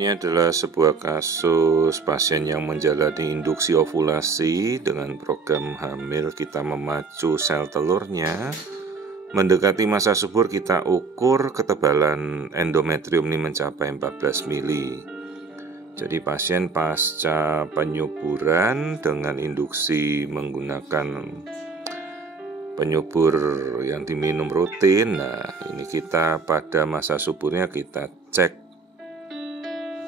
Ini adalah sebuah kasus pasien yang menjalani induksi ovulasi. Dengan program hamil kita memacu sel telurnya. Mendekati masa subur kita ukur ketebalan endometrium ini mencapai 14 mili. Jadi pasien pasca penyuburan dengan induksi menggunakan penyubur yang diminum rutin. Nah, ini kita pada masa suburnya kita cek.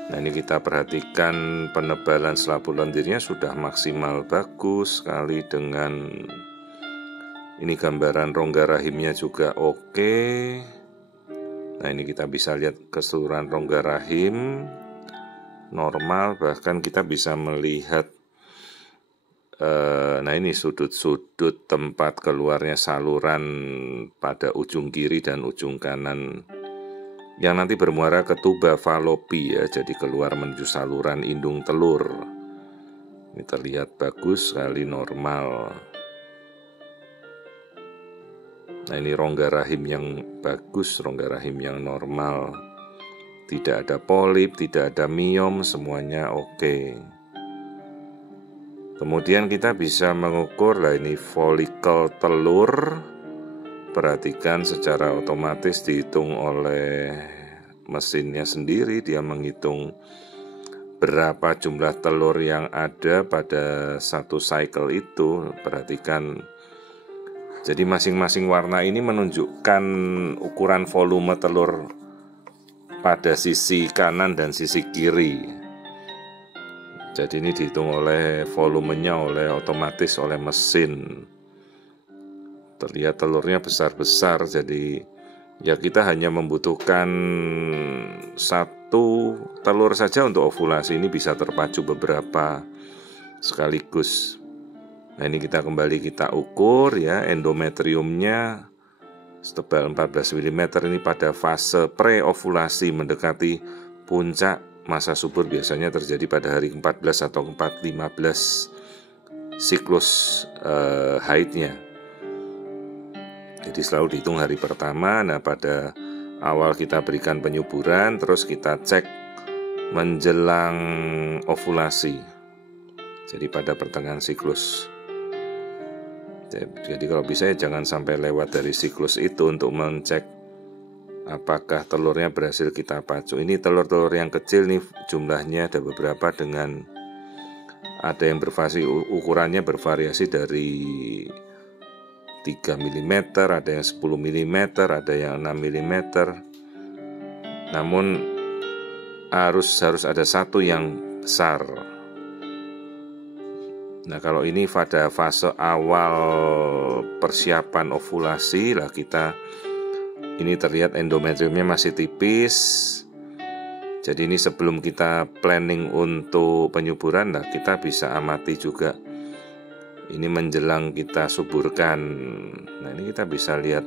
Nah, ini kita perhatikan penebalan selaput lendirnya sudah maksimal bagus sekali. Dengan ini gambaran rongga rahimnya juga oke. Nah, ini kita bisa lihat keseluruhan rongga rahim normal, bahkan kita bisa melihat nah ini sudut-sudut tempat keluarnya saluran pada ujung kiri dan ujung kanan yang nanti bermuara ke tuba falopi ya, jadi keluar menuju saluran indung telur. Ini terlihat bagus sekali, normal. Nah, ini rongga rahim yang bagus, rongga rahim yang normal. Tidak ada polip, tidak ada miom, semuanya oke. Kemudian kita bisa mengukur, lah ini folikel telur. Perhatikan secara otomatis dihitung oleh mesinnya sendiri. Dia menghitung berapa jumlah telur yang ada pada satu cycle itu. Perhatikan. Jadi masing-masing warna ini menunjukkan ukuran volume telur pada sisi kanan dan sisi kiri. Jadi ini dihitung oleh volumenya otomatis oleh mesin. Terlihat telurnya besar-besar, jadi ya kita hanya membutuhkan satu telur saja untuk ovulasi. Ini bisa terpacu beberapa sekaligus. Nah, ini kita kembali kita ukur ya, endometriumnya setebal 14 mm. Ini pada fase pre-ovulasi mendekati puncak masa subur, biasanya terjadi pada hari ke-14 atau ke-15 siklus haidnya. Jadi selalu dihitung hari pertama. Nah, pada awal kita berikan penyuburan, terus kita cek menjelang ovulasi. Jadi pada pertengahan siklus. Jadi kalau bisa ya jangan sampai lewat dari siklus itu untuk mencek apakah telurnya berhasil kita pacu. Ini telur-telur yang kecil nih, jumlahnya ada beberapa dengan ada yang ukurannya bervariasi dari 3 mm, ada yang 10 mm, ada yang 6 mm. Namun harus ada satu yang besar. Nah, kalau ini pada fase awal persiapan ovulasi lah, kita ini terlihat endometriumnya masih tipis. Jadi ini sebelum kita planning untuk penyuburan lah, kita bisa amati juga. Ini menjelang kita suburkan. Nah, ini kita bisa lihat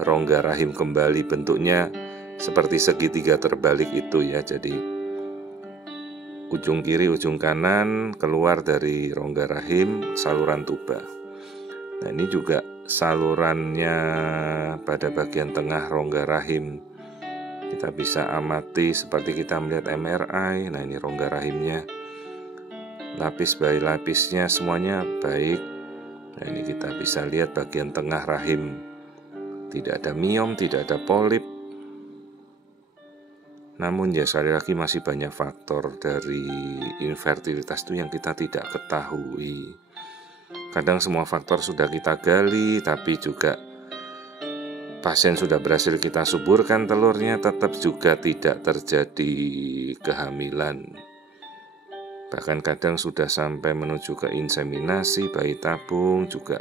rongga rahim kembali, bentuknya seperti segitiga terbalik itu ya. Jadi ujung kiri, ujung kanan keluar dari rongga rahim saluran tuba. Nah, ini juga salurannya pada bagian tengah rongga rahim. Kita bisa amati seperti kita melihat MRI. Nah, ini rongga rahimnya, lapis bayi lapisnya semuanya baik. Nah, ini kita bisa lihat bagian tengah rahim, tidak ada miom, tidak ada polip. Namun ya sekali lagi masih banyak faktor dari infertilitas itu yang kita tidak ketahui. Kadang semua faktor sudah kita gali, tapi juga pasien sudah berhasil kita suburkan telurnya, tetap juga tidak terjadi kehamilan. Bahkan kadang sudah sampai menuju ke inseminasi, bayi tabung juga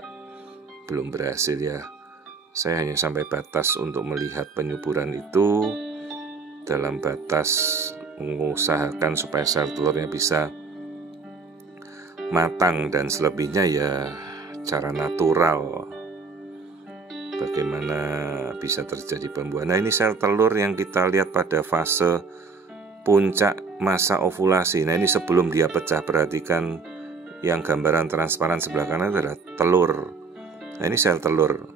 belum berhasil ya. Saya hanya sampai batas untuk melihat penyuburan itu dalam batas mengusahakan supaya sel telurnya bisa matang, dan selebihnya ya cara natural. Bagaimana bisa terjadi pembuahan. Nah, ini sel telur yang kita lihat pada fase puncak masa ovulasi. Nah, ini sebelum dia pecah, perhatikan yang gambaran transparan sebelah kanan adalah telur. Nah, ini sel telur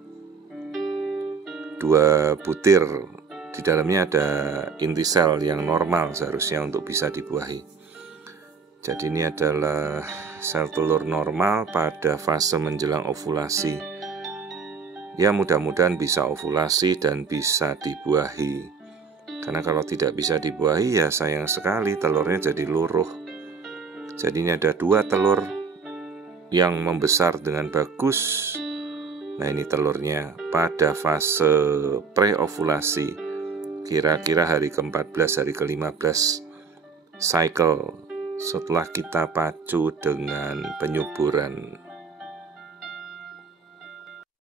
2 butir di dalamnya ada inti sel yang normal seharusnya untuk bisa dibuahi. Jadi ini adalah sel telur normal pada fase menjelang ovulasi. Ya mudah-mudahan bisa ovulasi dan bisa dibuahi. Karena kalau tidak bisa dibuahi ya sayang sekali telurnya jadi luruh. Jadi ini ada 2 telur yang membesar dengan bagus. Nah ini telurnya pada fase pre-ovulasi. Kira-kira hari ke-14, hari ke-15 cycle setelah kita pacu dengan penyuburan